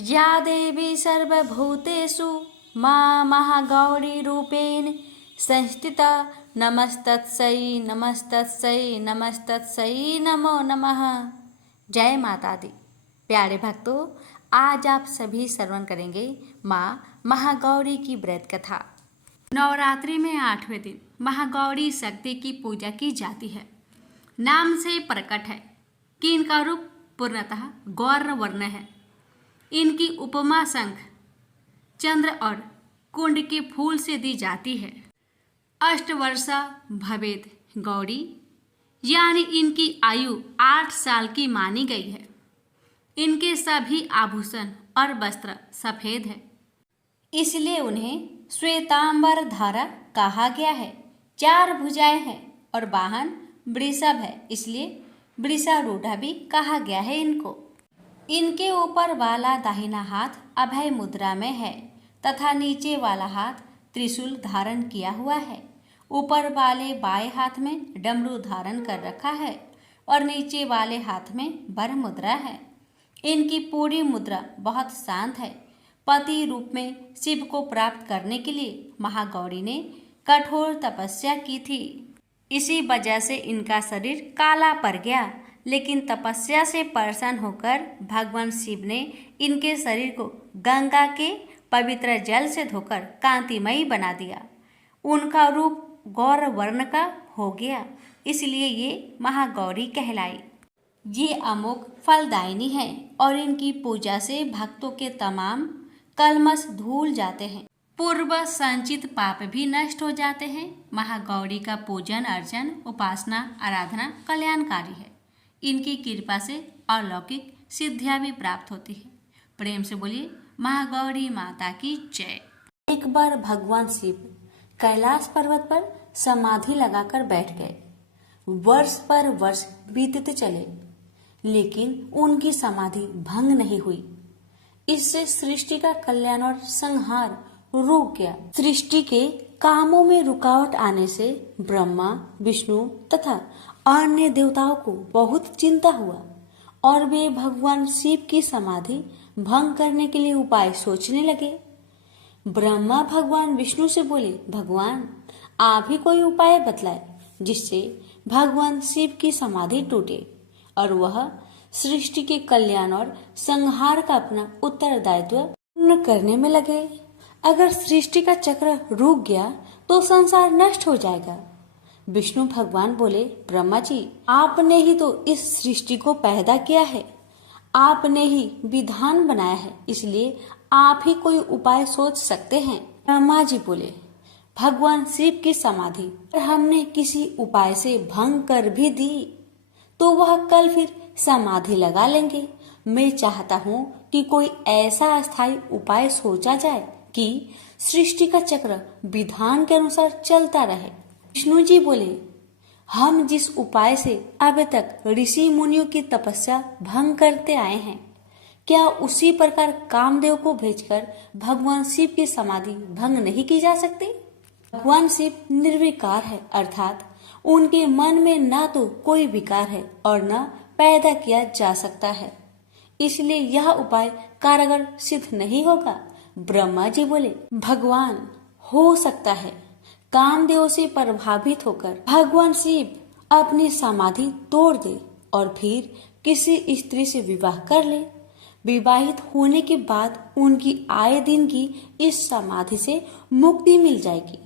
या देवी सर्वभूतेषु मां महागौरीरूपेण संस्थिता नमस्तस्यै नमस्तस्यै नमस्तस्यै नमो नमः। जय माता दी। प्यारे भक्तों, आज आप सभी श्रवण करेंगे माँ महागौरी की व्रत कथा। नवरात्रि में 8वें दिन महागौरी शक्ति की पूजा की जाती है। नाम से प्रकट है कि इनका रूप पूर्णतः गौर वर्ण है। इनकी उपमा शंख, चंद्र और कुंड के फूल से दी जाती है। अष्टवर्षा भवेद गौरी, यानी इनकी आयु 8 साल की मानी गई है। इनके सभी आभूषण और वस्त्र सफेद है, इसलिए उन्हें श्वेतांबर धारा कहा गया है। 4 भुजाएं हैं और वाहन वृषभ है, इसलिए वृषारूढ़ा भी कहा गया है इनको। इनके ऊपर वाला दाहिना हाथ अभय मुद्रा में है तथा नीचे वाला हाथ त्रिशूल धारण किया हुआ है। ऊपर वाले बाएं हाथ में डमरू धारण कर रखा है और नीचे वाले हाथ में वर मुद्रा है। इनकी पूरी मुद्रा बहुत शांत है। पति रूप में शिव को प्राप्त करने के लिए महागौरी ने कठोर तपस्या की थी। इसी वजह से इनका शरीर काला पड़ गया, लेकिन तपस्या से प्रसन्न होकर भगवान शिव ने इनके शरीर को गंगा के पवित्र जल से धोकर कांतिमयी बना दिया। उनका रूप गौर वर्ण का हो गया, इसलिए ये महागौरी कहलाई। ये अमोघ फलदायिनी है और इनकी पूजा से भक्तों के तमाम कलमश धुल जाते हैं। पूर्व संचित पाप भी नष्ट हो जाते हैं। महागौरी का पूजन अर्चन उपासना आराधना कल्याणकारी है। इनकी कृपा से अलौकिक सिद्धियां भी प्राप्त होती है। प्रेम से बोलिए महागौरी माता की जय। एक बार भगवान शिव कैलाश पर्वत पर समाधि लगाकर बैठ गए। वर्ष पर वर्ष बीतते चले, लेकिन उनकी समाधि भंग नहीं हुई। इससे सृष्टि का कल्याण और संहार रुक गया। सृष्टि के कामों में रुकावट आने से ब्रह्मा, विष्णु तथा अन्य देवताओं को बहुत चिंता हुआ और वे भगवान शिव की समाधि भंग करने के लिए उपाय सोचने लगे। ब्रह्मा भगवान विष्णु से बोले, भगवान आप ही कोई उपाय बतलाए जिससे भगवान शिव की समाधि टूटे और वह सृष्टि के कल्याण और संहार का अपना उत्तरदायित्व पूर्ण करने में लगे। अगर सृष्टि का चक्र रुक गया तो संसार नष्ट हो जाएगा। विष्णु भगवान बोले, ब्रह्मा जी आपने ही तो इस सृष्टि को पैदा किया है, आपने ही विधान बनाया है, इसलिए आप ही कोई उपाय सोच सकते हैं। ब्रह्मा जी बोले, भगवान शिव की समाधि हमने किसी उपाय से भंग कर भी दी तो वह कल फिर समाधि लगा लेंगे। मैं चाहता हूँ कि कोई ऐसा अस्थायी उपाय सोचा जाए कि सृष्टि का चक्र विधान के अनुसार चलता रहे। विष्णु जी बोले, हम जिस उपाय से अब तक ऋषि मुनियों की तपस्या भंग करते आए हैं, क्या उसी प्रकार कामदेव को भेजकर भगवान शिव की समाधि भंग नहीं की जा सकती? भगवान शिव निर्विकार है, अर्थात उनके मन में न तो कोई विकार है और न पैदा किया जा सकता है, इसलिए यह उपाय कारगर सिद्ध नहीं होगा। ब्रह्मा जी बोले, भगवान हो सकता है कामदेव से प्रभावित होकर भगवान शिव अपनी समाधि तोड़ दे और फिर किसी स्त्री से विवाह कर ले। विवाहित होने के बाद उनकी आए दिन की इस समाधि से मुक्ति मिल जाएगी।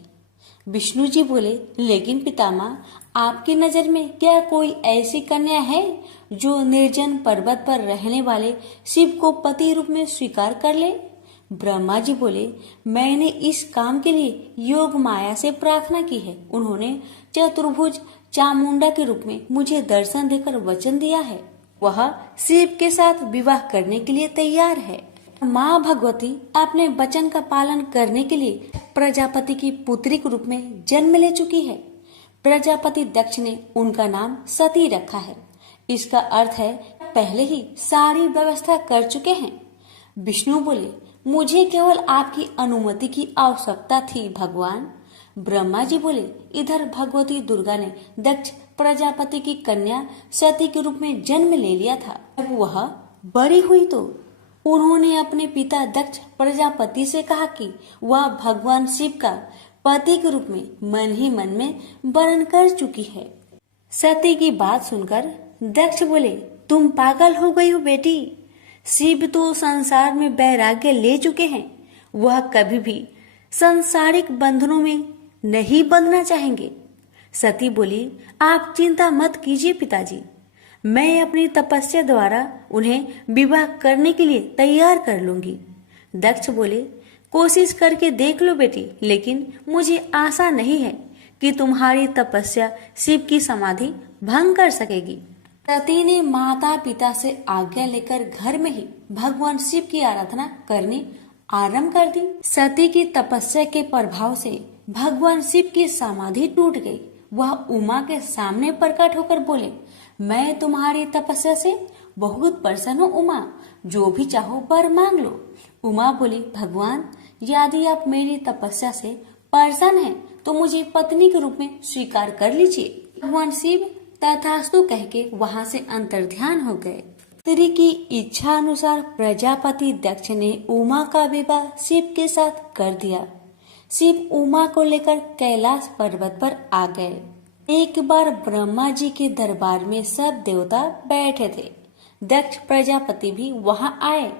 विष्णु जी बोले, लेकिन पितामह आपकी नजर में क्या कोई ऐसी कन्या है जो निर्जन पर्वत पर रहने वाले शिव को पति रूप में स्वीकार कर ले? ब्रह्मा जी बोले, मैंने इस काम के लिए योग माया से प्रार्थना की है। उन्होंने चतुर्भुज चामुंडा के रूप में मुझे दर्शन देकर वचन दिया है। वह शिव के साथ विवाह करने के लिए तैयार है। माँ भगवती अपने वचन का पालन करने के लिए प्रजापति की पुत्री के रूप में जन्म ले चुकी है। प्रजापति दक्ष ने उनका नाम सती रखा है। इसका अर्थ है पहले ही सारी व्यवस्था कर चुके हैं। विष्णु बोले, मुझे केवल आपकी अनुमति की आवश्यकता थी भगवान। ब्रह्मा जी बोले, इधर भगवती दुर्गा ने दक्ष प्रजापति की कन्या सती के रूप में जन्म ले लिया था। जब वह बड़ी हुई तो उन्होंने अपने पिता दक्ष प्रजापति से कहा कि वह भगवान शिव का पति के रूप में मन ही मन में वर्ण कर चुकी है। सती की बात सुनकर दक्ष बोले, तुम पागल हो गई हो बेटी। शिव तो संसार में वैराग्य ले चुके हैं, वह कभी भी सांसारिक बंधनों में नहीं बंधना चाहेंगे। सती बोली, आप चिंता मत कीजिए पिताजी, मैं अपनी तपस्या द्वारा उन्हें विवाह करने के लिए तैयार कर लूंगी। दक्ष बोले, कोशिश करके देख लो बेटी, लेकिन मुझे आशा नहीं है कि तुम्हारी तपस्या शिव की समाधि भंग कर सकेगी। सती ने माता पिता से आज्ञा लेकर घर में ही भगवान शिव की आराधना करनी आरंभ कर दी। सती की तपस्या के प्रभाव से भगवान शिव की समाधि टूट गई। वह उमा के सामने प्रकट होकर बोले, मैं तुम्हारी तपस्या से बहुत प्रसन्न हूँ उमा, जो भी चाहो वर मांग लो। उमा बोली, भगवान यदि आप मेरी तपस्या से प्रसन्न हैं तो मुझे पत्नी के रूप में स्वीकार कर लीजिए। भगवान शिव तथास्तु कह के वहाँ से अंतर्ध्यान हो गए। स्त्री की इच्छा अनुसार प्रजापति दक्ष ने उमा का विवाह शिव के साथ कर दिया। शिव उमा को लेकर कैलाश पर्वत पर आ गए। एक बार ब्रह्मा जी के दरबार में सब देवता बैठे थे। दक्ष प्रजापति भी वहाँ आए।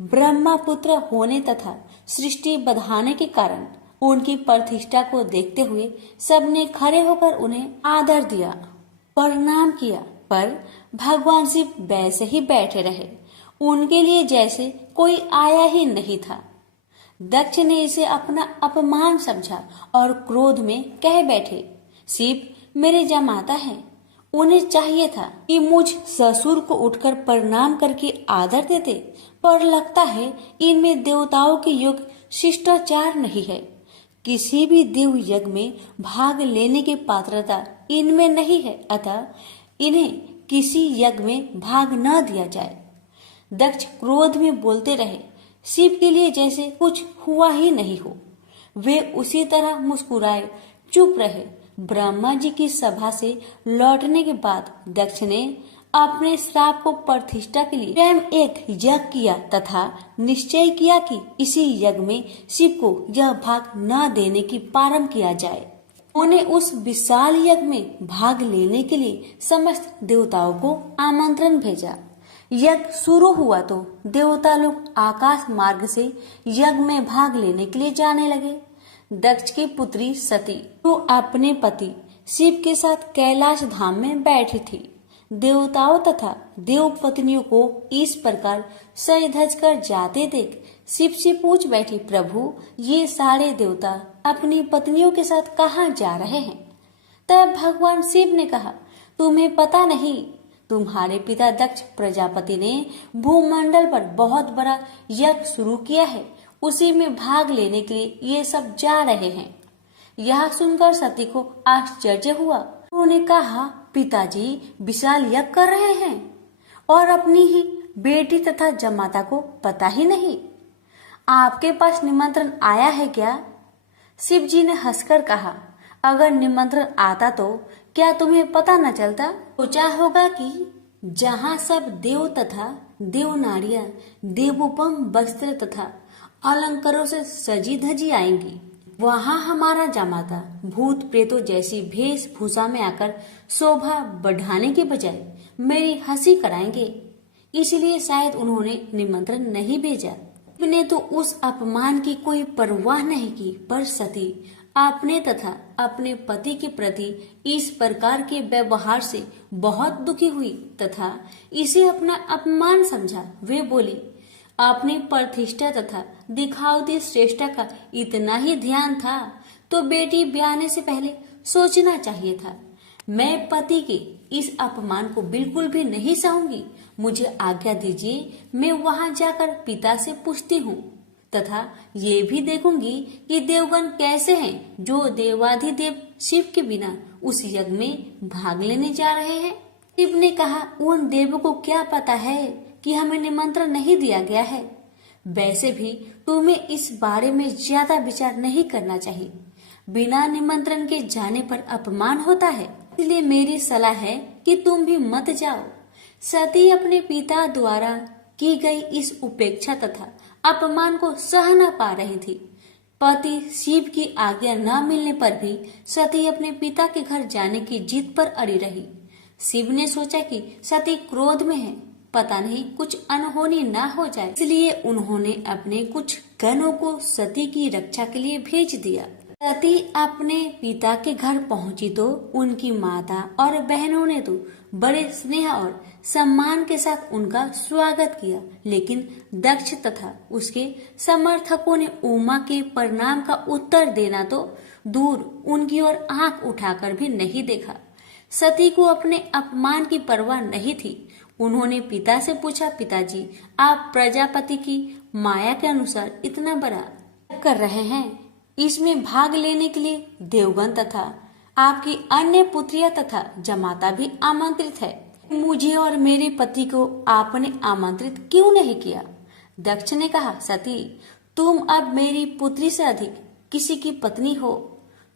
ब्रह्मा पुत्र होने तथा सृष्टि बढ़ाने के कारण उनकी प्रतिष्ठा को देखते हुए सबने खड़े होकर उन्हें आदर दिया, प्रणाम किया, पर भगवान शिव वैसे ही बैठे रहे, उनके लिए जैसे कोई आया ही नहीं था। दक्ष ने इसे अपना अपमान समझा और क्रोध में कह बैठे, शिव मेरे जमाता हैं, उन्हें चाहिए था कि मुझ ससुर को उठकर प्रणाम करके आदर देते, पर लगता है इनमें देवताओं के योग शिष्टाचार नहीं है। किसी भी देव यज्ञ में भाग लेने की पात्रता इनमें नहीं है, अतः इन्हें किसी यज्ञ में भाग न दिया जाए। दक्ष क्रोध में बोलते रहे, शिव के लिए जैसे कुछ हुआ ही नहीं हो। वे उसी तरह मुस्कुराए चुप रहे। ब्रह्मा जी की सभा से लौटने के बाद दक्ष ने अपने श्राप को प्रतिष्ठा के लिए स्वयं एक यज्ञ किया तथा निश्चय किया कि इसी यज्ञ में शिव को यह भाग न देने की प्रारंभ किया जाए। उन्हें उस विशाल यज्ञ में भाग लेने के लिए समस्त देवताओं को आमंत्रण भेजा। यज्ञ शुरू हुआ तो देवता लोग आकाश मार्ग से यज्ञ में भाग लेने के लिए जाने लगे। दक्ष की पुत्री सती तो अपने पति शिव के साथ कैलाश धाम में बैठी थी। देवताओं तथा देव पत्नियों को इस प्रकार सज धज कर जाते देख शिव से पूछ बैठी, प्रभु ये सारे देवता अपनी पत्नियों के साथ कहाँ जा रहे हैं? तब भगवान शिव ने कहा, तुम्हें पता नहीं, तुम्हारे पिता दक्ष प्रजापति ने भूमंडल पर बहुत बड़ा यज्ञ शुरू किया है, उसी में भाग लेने के लिए ये सब जा रहे हैं। यह सुनकर सती को आश्चर्य हुआ। उन्होंने कहा, पिताजी विशाल यज्ञ कर रहे हैं और अपनी ही बेटी तथा जमाता को पता ही नहीं। आपके पास निमंत्रण आया है क्या? शिव जी ने हंसकर कहा, अगर निमंत्रण आता तो क्या तुम्हें पता न चलता? सोचा होगा कि जहाँ सब देव तथा देव नारियां देवोपम वस्त्र तथा अलंकारों से सजी धजी आएंगी, वहाँ हमारा जमाता भूत प्रेतों जैसी वेशभूषा में आकर शोभा बढ़ाने के बजाय मेरी हंसी कराएंगे। इसलिए शायद उन्होंने निमंत्रण नहीं भेजा। ने तो उस अपमान की कोई परवाह नहीं की, पर सती अपने तथा अपने पति के प्रति इस प्रकार के व्यवहार से बहुत दुखी हुई तथा इसे अपना अपमान समझा। वे बोली, अपनी प्रतिष्ठा तथा दिखावती श्रेष्ठता का इतना ही ध्यान था तो बेटी ब्याहने से पहले सोचना चाहिए था। मैं पति के इस अपमान को बिल्कुल भी नहीं सहूंगी। मुझे आज्ञा दीजिए, मैं वहां जाकर पिता से पूछती हूँ तथा ये भी देखूंगी कि देवगण कैसे हैं जो देवाधिदेव शिव के बिना उस यज्ञ में भाग लेने जा रहे हैं। शिव ने कहा, उन देवों को क्या पता है कि हमें निमंत्रण नहीं दिया गया है। वैसे भी तुम्हें इस बारे में ज्यादा विचार नहीं करना चाहिए। बिना निमंत्रण के जाने पर अपमान होता है, इसलिए मेरी सलाह है कि तुम भी मत जाओ। सती अपने पिता द्वारा की गई इस उपेक्षा तथा अपमान को सह न पा रही थी। पति शिव की आज्ञा न मिलने पर भी सती अपने पिता के घर जाने की जिद पर अड़ी रही। शिव ने सोचा कि सती क्रोध में है, पता नहीं कुछ अनहोनी न हो जाए, इसलिए उन्होंने अपने कुछ गणों को सती की रक्षा के लिए भेज दिया। सती अपने पिता के घर पहुंची तो उनकी माता और बहनों ने तो बड़े स्नेह और सम्मान के साथ उनका स्वागत किया, लेकिन दक्ष तथा उसके समर्थकों ने उमा के प्रणाम का उत्तर देना तो दूर उनकी ओर आंख उठाकर भी नहीं देखा। सती को अपने अपमान की परवाह नहीं थी। उन्होंने पिता से पूछा, पिताजी, आप प्रजापति की माया के अनुसार इतना बड़ा कर रहे हैं, इसमें भाग लेने के लिए देवगण तथा आपकी अन्य पुत्रियां तथा जमाता भी आमंत्रित है, मुझे और मेरे पति को आपने आमंत्रित क्यों नहीं किया? दक्ष ने कहा, सती, तुम अब मेरी पुत्री से अधिक किसी की पत्नी हो।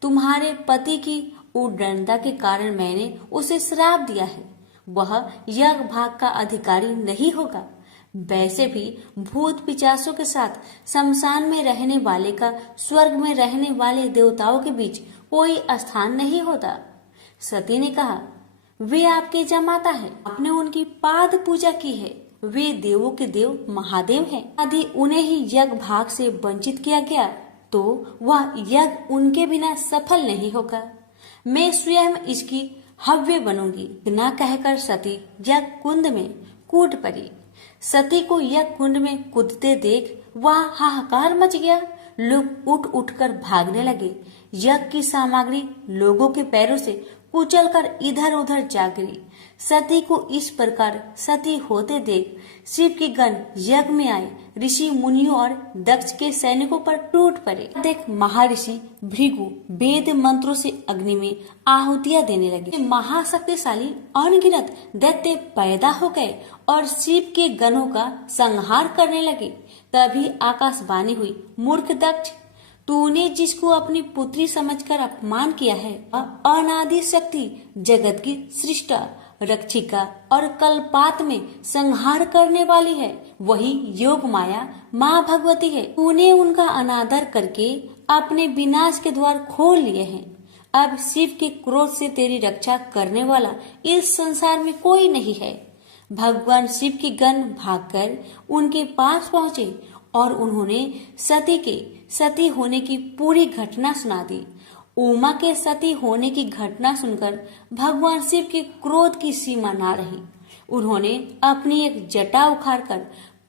तुम्हारे पति की उद्दंडता के कारण मैंने उसे श्राप दिया है, वह यज्ञ भाग का अधिकारी नहीं होगा। वैसे भी भूत पिशाचों के साथ शमशान में रहने वाले का स्वर्ग में रहने वाले देवताओं के बीच कोई स्थान नहीं होता। सती ने कहा, वे आपके जमाता है, आपने उनकी पाद पूजा की है, वे देवों के देव महादेव हैं। यदि उन्हें ही यज्ञ भाग से वंचित किया गया तो वह यज्ञ उनके बिना सफल नहीं होगा। मैं स्वयं इसकी हव्य बनूंगी। न कहकर सती यज्ञ कुंड में कूद पड़ी। सती को यज्ञ कुंड में कूदते देख वहां हाहाकार मच गया। लोग उठ उठकर भागने लगे। यज्ञ की सामग्री लोगों के पैरों से कुचलकर इधर उधर जा गिरी। सती को इस प्रकार सती होते देख शिव के गण यज्ञ में आए ऋषि मुनियों और दक्ष के सैनिकों पर टूट पड़े। देख महर्षि भृगु वेद मंत्रों से अग्नि में आहुतियां देने लगे। महाशक्तिशाली अनगिनत दैत्य पैदा हो गए और शिव के गणों का संहार करने लगे। तभी आकाशवाणी हुई, मूर्ख दक्ष, तूने जिसको अपनी पुत्री समझकर अपमान किया है, अनादि शक्ति जगत की सृष्टा रक्षिका और कल्पात में संहार करने वाली है, वही योग माया माँ भगवती है। तूने उनका अनादर करके अपने विनाश के द्वार खोल लिए हैं। अब शिव के क्रोध से तेरी रक्षा करने वाला इस संसार में कोई नहीं है। भगवान शिव के गण भागकर उनके पास पहुँचे और उन्होंने सती के सती होने की पूरी घटना सुना दी। उमा के सती होने की घटना सुनकर भगवान शिव के क्रोध की सीमा ना रही। उन्होंने अपनी एक जटा उखाड़कर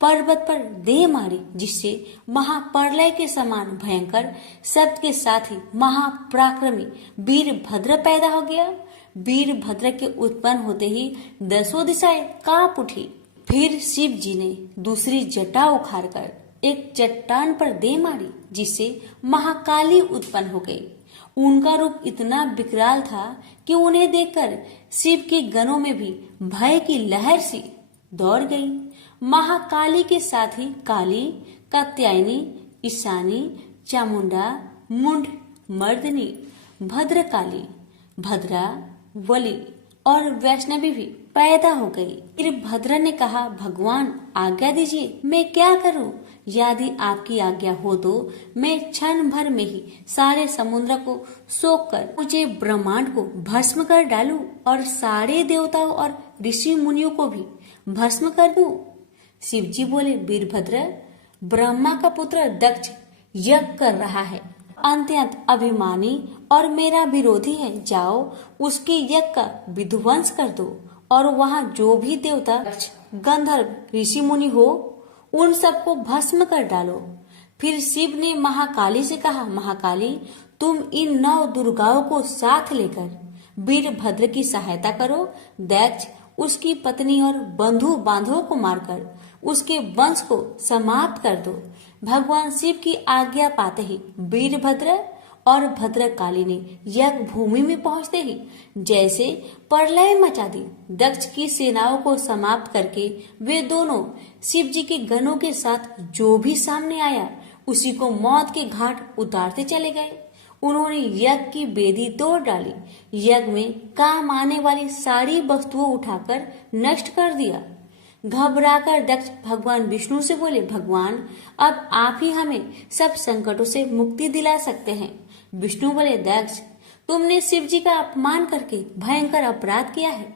पर्वत पर दे मारी, जिससे महाप्रलय के समान भयंकर शब्द के साथ ही महापराक्रमी वीरभद्र पैदा हो गया। वीरभद्र के उत्पन्न होते ही 10 दिशाएं कांप उठी। फिर शिव जी ने दूसरी जटा उखाड़कर एक चट्टान पर दे मारी, जिससे महाकाली उत्पन्न हो गई। उनका रूप इतना विकराल था कि उन्हें देखकर शिव के गणों में भी भय की लहर सी दौड़ गई। महाकाली के साथ ही काली, कात्यायनी, ईशानी, चामुंडा, मुंड, मर्दनी, भद्रकाली, भद्रा, वली और वैष्णवी भी पैदा हो गई। फिर भद्र ने कहा, भगवान आज्ञा दीजिए, मैं क्या करूं? यदि आपकी आज्ञा हो तो मैं क्षण भर में ही सारे समुद्र को सोख कर मुझे ब्रह्मांड को भस्म कर डालूं और सारे देवताओं और ऋषि मुनियों को भी भस्म कर दूं। शिव जी बोले, वीरभद्र, ब्रह्मा का पुत्र दक्ष यज्ञ कर रहा है, अत्यंत अभिमानी और मेरा विरोधी है। जाओ उसके यज्ञ का विध्वंस कर दो और वहाँ जो भी देवता, गंधर्व, ऋषि मुनि हो उन सबको भस्म कर डालो। फिर शिव ने महाकाली से कहा, महाकाली, तुम इन 9 दुर्गाओं को साथ लेकर वीरभद्र की सहायता करो। दक्ष उसकी पत्नी और बंधु बांधवों को मारकर उसके वंश को समाप्त कर दो। भगवान शिव की आज्ञा पाते ही वीरभद्र और भद्रकाली ने यज्ञ भूमि में पहुंचते ही जैसे प्रलय मचा दी। दक्ष की सेनाओं को समाप्त करके वे दोनों शिव जी के गणों के साथ जो भी सामने आया उसी को मौत के घाट उतारते चले गए। उन्होंने यज्ञ की वेदी तोड़ डाली, यज्ञ में काम आने वाली सारी वस्तुओं उठाकर नष्ट कर दिया। घबराकर दक्ष भगवान विष्णु से बोले, भगवान अब आप ही हमें सब संकटों से मुक्ति दिला सकते हैं। विष्णु बोले, दक्ष तुमने शिव जी का अपमान करके भयंकर अपराध किया है।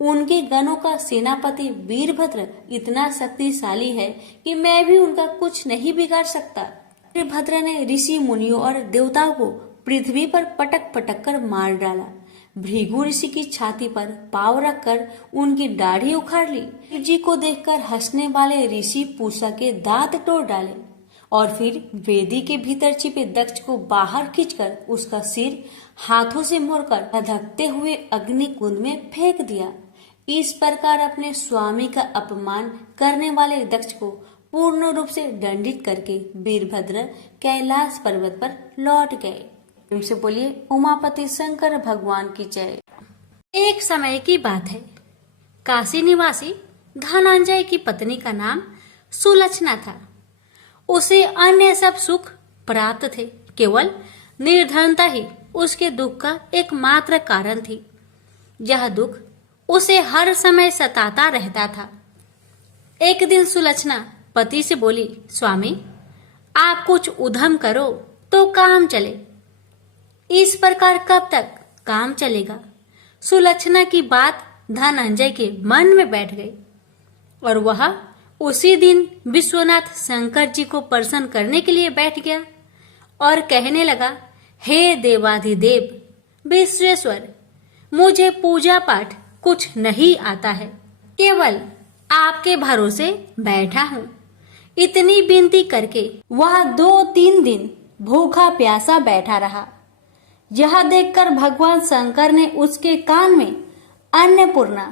उनके गणों का सेनापति वीरभद्र इतना शक्तिशाली है कि मैं भी उनका कुछ नहीं बिगाड़ सकता। वीरभद्र ने ऋषि मुनियों और देवताओं को पृथ्वी पर पटक पटक कर मार डाला। भृगु ऋषि की छाती पर पांव रखकर उनकी दाढ़ी उखाड़ ली। शिव जी को देखकर हंसने वाले ऋषि पूषा के दांत तोड़ डाले और फिर वेदी के भीतर छिपे दक्ष को बाहर खींचकर उसका सिर हाथों से मोड़कर धधकते हुए अग्नि कुंड में फेंक दिया। इस प्रकार अपने स्वामी का अपमान करने वाले दक्ष को पूर्ण रूप से दंडित करके वीरभद्र कैलाश पर्वत पर लौट गए। से बोलिए उमापति शंकर भगवान की जय। एक समय की बात है, काशी निवासी धनंजय की पत्नी का नाम सुलक्षणा था। उसे अन्य सब सुख प्राप्त थे, केवल निर्धनता ही उसके दुख का एकमात्र कारण थी। यह दुख उसे हर समय सताता रहता था। एक दिन सुलक्षणा पति से बोली, स्वामी आप कुछ उद्यम करो तो काम चले। इस प्रकार कब तक काम चलेगा? सुलक्षणा की बात धनंजय के मन में बैठ गई और वह उसी दिन विश्वनाथ शंकर जी को प्रसन्न करने के लिए बैठ गया और कहने लगा, हे देवाधिदेव विश्वेश्वर, मुझे पूजा पाठ कुछ नहीं आता है, केवल आपके भरोसे बैठा हूँ। इतनी विनती करके वह 2-3 दिन भूखा प्यासा बैठा रहा। यह देखकर भगवान शंकर ने उसके कान में अन्नपूर्णा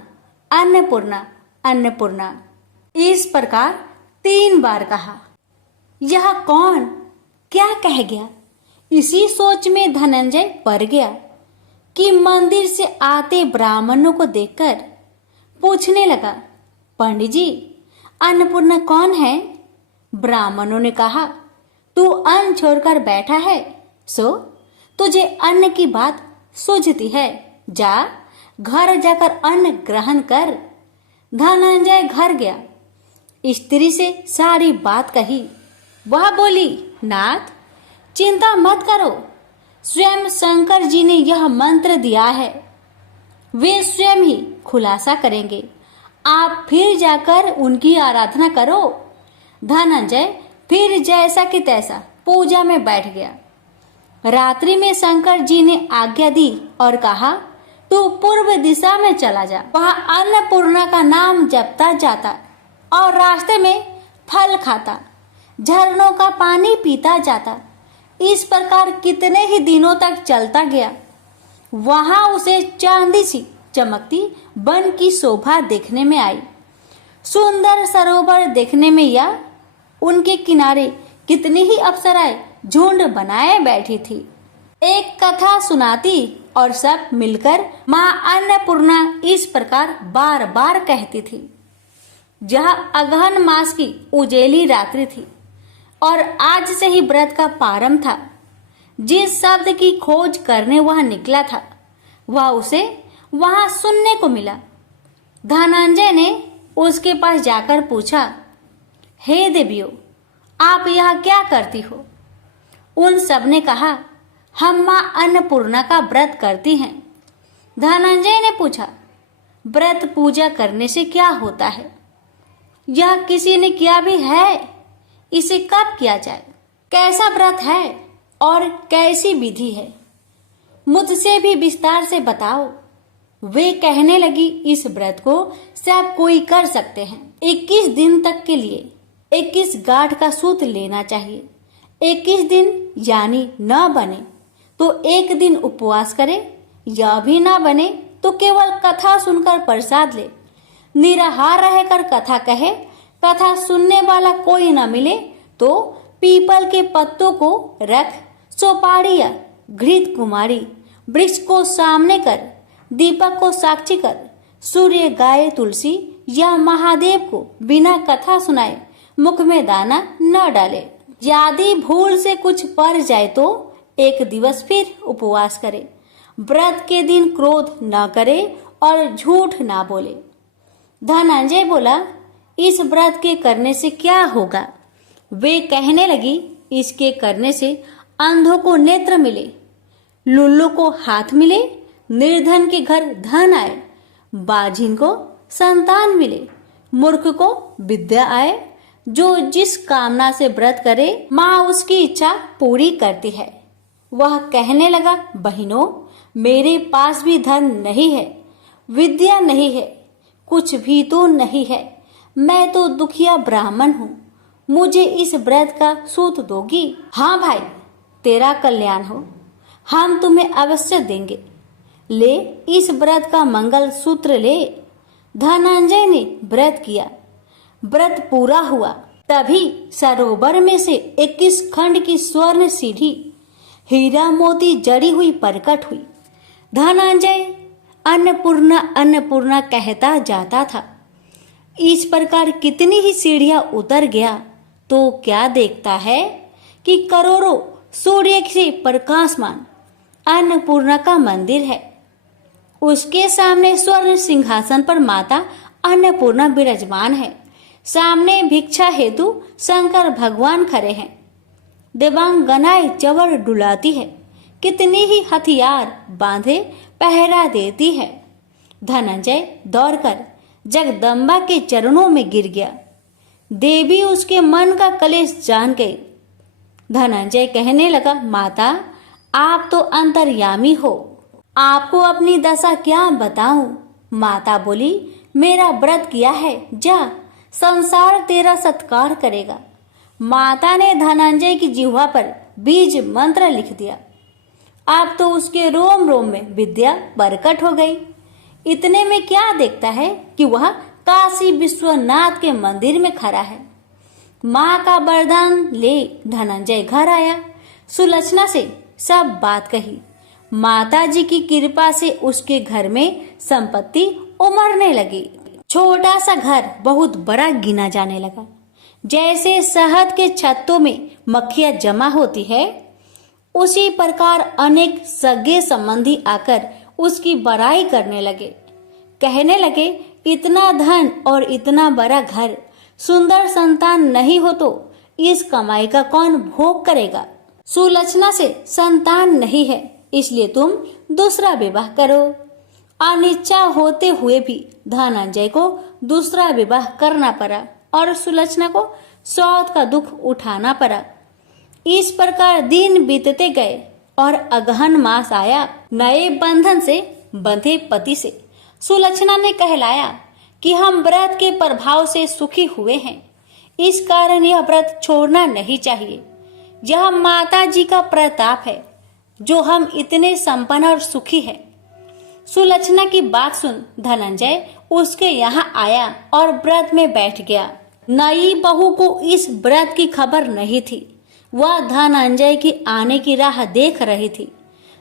अन्नपूर्णा अन्नपूर्णा इस प्रकार 3 बार कहा। यह कौन क्या कह गया? इसी सोच में धनंजय पड़ गया कि मंदिर से आते ब्राह्मणों को देखकर पूछने लगा, पंडित जी अन्नपूर्णा कौन है? ब्राह्मणों ने कहा, तू अन्न छोड़कर बैठा है, सो तुझे अन्न की बात सूझती है, जा घर जाकर अन्न ग्रहण कर। धनंजय घर गया, स्त्री से सारी बात कही। वह बोली, नाथ चिंता मत करो, स्वयं शंकर जी ने यह मंत्र दिया है, वे स्वयं ही खुलासा करेंगे, आप फिर जाकर उनकी आराधना करो। धनंजय फिर जैसा कि तैसा पूजा में बैठ गया। रात्रि में शंकर जी ने आज्ञा दी और कहा, तू पूर्व दिशा में चला जा, वहां अन्नपूर्णा का नाम जपता जाता और रास्ते में फल खाता, झरनों का पानी पीता जाता। इस प्रकार कितने ही दिनों तक चलता गया। वहां उसे चांदी सी चमकती वन की शोभा देखने में आई। सुंदर सरोवर देखने में या उनके किनारे कितनी ही अप्सराएं झुंड बनाए बैठी थी। एक कथा सुनाती और सब मिलकर माँ अन्नपूर्णा इस प्रकार बार बार कहती थी। यह अगहन मास की उजेली रात्रि थी और आज से ही व्रत का प्रारंभ था। जिस शब्द की खोज करने वह निकला था वह उसे वहां सुनने को मिला। धनंजय ने उसके पास जाकर पूछा, हे देवियों, आप यहाँ क्या करती हो? उन सब ने कहा, हम माँ अन्नपूर्णा का व्रत करती हैं। धनंजय ने पूछा, व्रत पूजा करने से क्या होता है? यह किसी ने किया भी है? इसे कब किया जाए? कैसा व्रत है और कैसी विधि है? मुझसे भी विस्तार से बताओ। वे कहने लगी, इस व्रत को सब कोई कर सकते हैं। 21 दिन तक के लिए 21 गांठ का सूत लेना चाहिए। 21 दिन यानी न बने तो 1 दिन उपवास करे, या भी ना बने तो केवल कथा सुनकर प्रसाद ले। निराहार रहकर कथा कहे, कथा सुनने वाला कोई न मिले तो पीपल के पत्तों को रख, सोपारी या घृत कुमारी वृक्ष को सामने कर, दीपक को साक्षी कर, सूर्य गाय तुलसी या महादेव को बिना कथा सुनाए मुख में दाना न डाले। यदि भूल से कुछ पड़ जाए तो 1 दिवस फिर उपवास करे। व्रत के दिन क्रोध न करे और झूठ ना बोले। धनंजय बोला, इस व्रत के करने से क्या होगा? वे कहने लगी, इसके करने से अंधों को नेत्र मिले, लुल्लू को हाथ मिले, निर्धन के घर धन आए, बाझिन को संतान मिले, मूर्ख को विद्या आए। जो जिस कामना से व्रत करे माँ उसकी इच्छा पूरी करती है। वह कहने लगा, बहनों, मेरे पास भी धन नहीं है, विद्या नहीं है, कुछ भी तो नहीं है। मैं तो दुखिया ब्राह्मण हूँ, मुझे इस व्रत का सूत दोगी? हाँ भाई, तेरा कल्याण हो, हम तुम्हें अवश्य देंगे। ले इस व्रत का मंगल सूत्र ले। धनंजय ने व्रत किया, व्रत पूरा हुआ। तभी सरोवर में से 21 खंड की स्वर्ण सीढ़ी हीरा मोती जड़ी हुई प्रकट हुई। धनंजय अन्नपूर्णा अन्नपूर्णा कहता जाता था। इस प्रकार कितनी ही सीढ़ियां उतर गया तो क्या देखता है कि करोड़ों सूर्य से प्रकाशमान अन्नपूर्णा का मंदिर है। उसके सामने स्वर्ण सिंहासन पर माता अन्नपूर्णा विराजमान है। सामने भिक्षा हेतु शंकर भगवान खड़े हैं। देवांगनाएं चवर डुलाती है, कितनी ही हथियार बांधे पहरा देती है। धनंजय दौड़कर जगदम्बा के चरणों में गिर गया। देवी उसके मन का कलेश जान गई। धनंजय कहने लगा, माता, आप तो अंतर्यामी हो, आपको अपनी दशा क्या बताऊं? माता बोली, मेरा व्रत किया है, जा, संसार तेरा सत्कार करेगा। माता ने धनंजय की जिह्वा पर बीज मंत्र लिख दिया। अब तो उसके रोम रोम में विद्या प्रकट हो गई। इतने में क्या देखता है कि वह काशी विश्वनाथ के मंदिर में खड़ा है। माँ का वरदान ले धनंजय घर आया। सुलक्षणा से सब बात कही। माता जी की कृपा से उसके घर में संपत्ति उमड़ने लगी। छोटा सा घर बहुत बड़ा गिना जाने लगा। जैसे शहद के छत्तों में मक्खियां जमा होती है, उसी प्रकार अनेक सगे संबंधी आकर उसकी बड़ाई करने लगे। कहने लगे, इतना धन और इतना बड़ा घर, सुंदर संतान नहीं हो तो इस कमाई का कौन भोग करेगा? सुलक्षणा से संतान नहीं है, इसलिए तुम दूसरा विवाह करो। अनिच्छा होते हुए भी धनंजय को दूसरा विवाह करना पड़ा और सुलक्षणा को सौत का दुख उठाना पड़ा। इस प्रकार दिन बीतते गए और अगहन मास आया। नए बंधन से बंधे पति से सुलक्षणा ने कहलाया कि हम व्रत के प्रभाव से सुखी हुए हैं, इस कारण यह व्रत छोड़ना नहीं चाहिए। यह माता जी का प्रताप है जो हम इतने संपन्न और सुखी हैं। सुलक्षणा की बात सुन धनंजय उसके यहाँ आया और व्रत में बैठ गया। नई बहू को इस व्रत की खबर नहीं थी। वह धनंजय की आने की राह देख रही थी।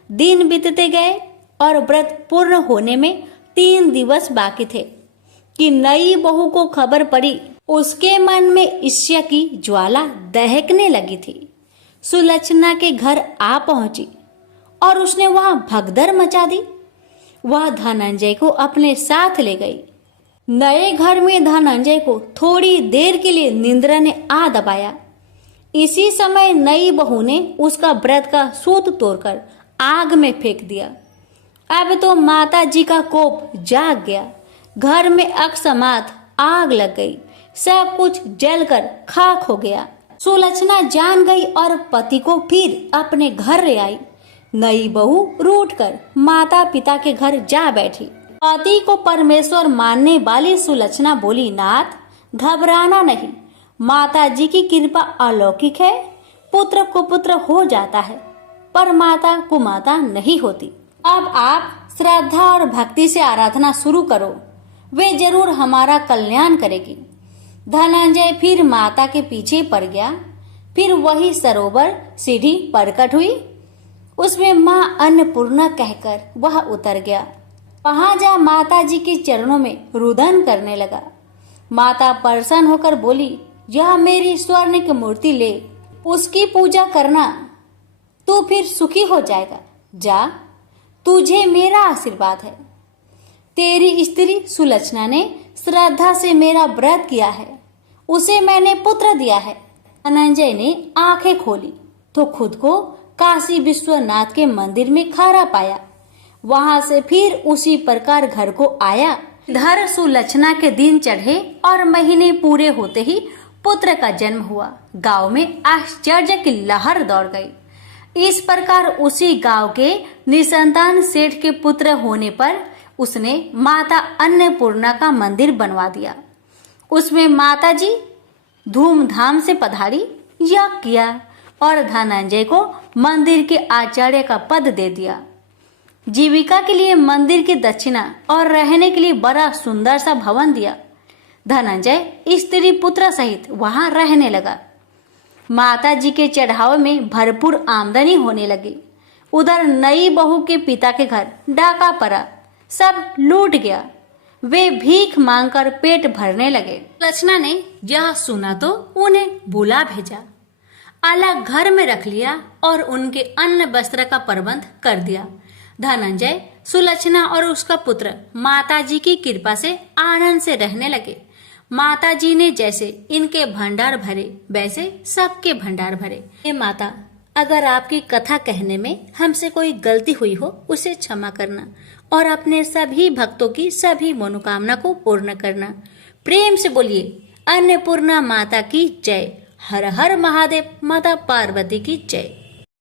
दिन बीतते गए और व्रत पूर्ण होने में 3 दिवस बाकी थे कि नई बहू को खबर पड़ी। उसके मन में ईर्ष्या की ज्वाला दहकने लगी थी। सुलक्षणा के घर आ पहुंची और उसने वहां भगदड़ मचा दी। वह धनंजय को अपने साथ ले गई। नए घर में धनंजय को थोड़ी देर के लिए निंद्रा ने आ दबाया। इसी समय नई बहू ने उसका व्रत का सूत तोड़कर आग में फेंक दिया। अब तो माता जी का कोप जाग गया। घर में अकस्मात आग लग गई। सब कुछ जलकर खाक हो गया। सुलक्षणा जान गई और पति को फिर अपने घर ले आई। नई बहू रूठकर माता पिता के घर जा बैठी। पति को परमेश्वर मानने वाली सुलक्षणा बोली, नाथ, घबराना नहीं, माता जी की कृपा अलौकिक है। पुत्र कुपुत्र हो जाता है, पर माता कुमाता नहीं होती। अब आप श्रद्धा और भक्ति से आराधना शुरू करो, वे जरूर हमारा कल्याण करेगी। धनंजय फिर माता के पीछे पड़ गया। फिर वही सरोवर सीढ़ी प्रकट हुई। उसमें माँ अन्नपूर्णा कहकर वह उतर गया। वहां जा माता जी के चरणों में रुदन करने लगा। माता प्रसन्न होकर बोली, यह मेरी स्वर्ण की मूर्ति ले, उसकी पूजा करना, तू फिर सुखी हो जाएगा। जा, तुझे मेरा आशीर्वाद है। तेरी स्त्री सुलक्षणा ने श्रद्धा से मेरा व्रत किया है, उसे मैंने पुत्र दिया है। धनंजय ने आंखें खोली तो खुद को काशी विश्वनाथ के मंदिर में खड़ा पाया। वहां से फिर उसी प्रकार घर को आया। इधर सुलक्षणा के दिन चढ़े और महीने पूरे होते ही पुत्र का जन्म हुआ। गांव में आश्चर्य की लहर दौड़ गई। इस प्रकार उसी गांव के निसंतान सेठ के पुत्र होने पर उसने माता अन्नपूर्णा का मंदिर बनवा दिया। उसमें माता जी धूमधाम से पधारी, यज्ञ किया और धनंजय को मंदिर के आचार्य का पद दे दिया। जीविका के लिए मंदिर की दक्षिणा और रहने के लिए बड़ा सुंदर सा भवन दिया। धनंजय स्त्री पुत्र सहित वहां रहने लगा। माता जी के चढ़ावे में भरपूर आमदनी होने लगी। उधर नई बहू के पिता के घर डाका पड़ा, सब लूट गया। वे भीख मांगकर पेट भरने लगे। लक्षणा ने यह सुना तो उन्हें बुला भेजा, अलग घर में रख लिया और उनके अन्न वस्त्र का प्रबंध कर दिया। धनंजय, सुलक्षणा और उसका पुत्र माताजी की कृपा से आनंद से रहने लगे। माताजी ने जैसे इनके भंडार भरे वैसे सबके भंडार भरे। हे माता, अगर आपकी कथा कहने में हमसे कोई गलती हुई हो उसे क्षमा करना और अपने सभी भक्तों की सभी मनोकामना को पूर्ण करना। प्रेम से बोलिए अन्नपूर्णा माता की जय। हर हर महादेव, माता पार्वती की जय।